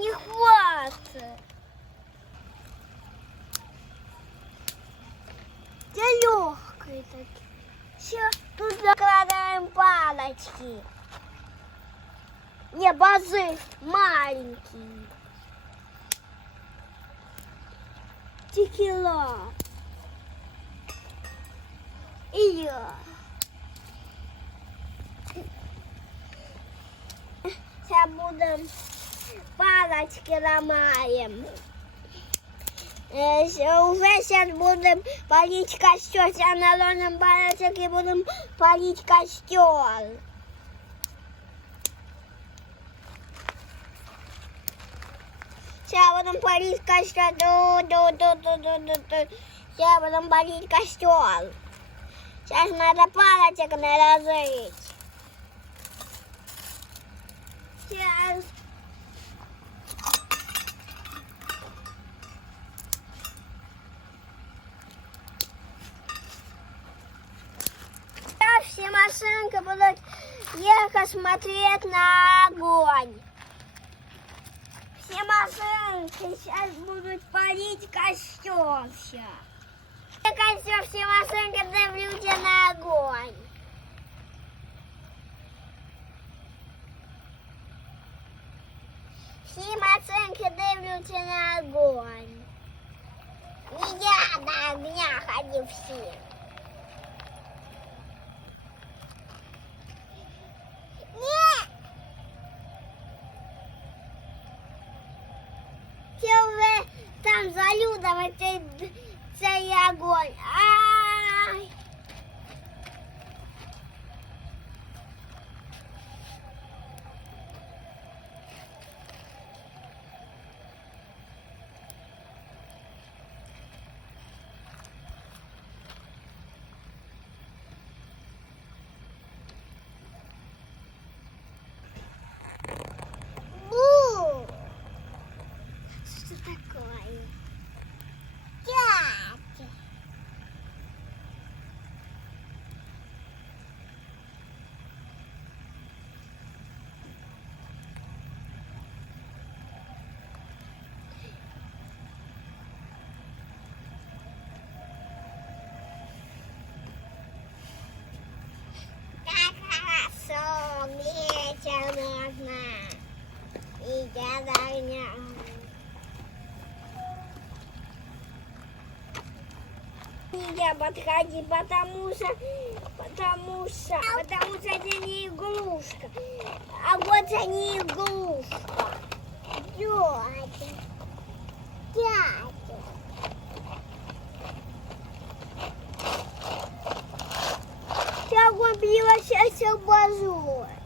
не хватит. Я легкий такий. Все, тут закладываем палочки. Не, базы маленькие. Текила. И я. Сейчас будем палочки ломаем. Уже сейчас будем палить костер. Сейчас наложим палочек и будем палить костер. Сейчас будем палить костер. Сейчас будем палить костер. Сейчас надо палочек наложить. Сейчас. Сейчас все машинки будут ехать смотреть на огонь. Все машинки сейчас будут палить костер. Костер, все машинки дивляться на огонь. Всі машинки дивляться на огонь. Не я на огнях, а не всі. Ні! Все вже там за людами цей огонь. Ай! Что такое? Дядя. Как хорошо, ветер можно. И я догоняю. Нельзя подходить, потому что это не игрушка. А вот это не игрушка. Дядя. Дядя. Я убила сейчас большой.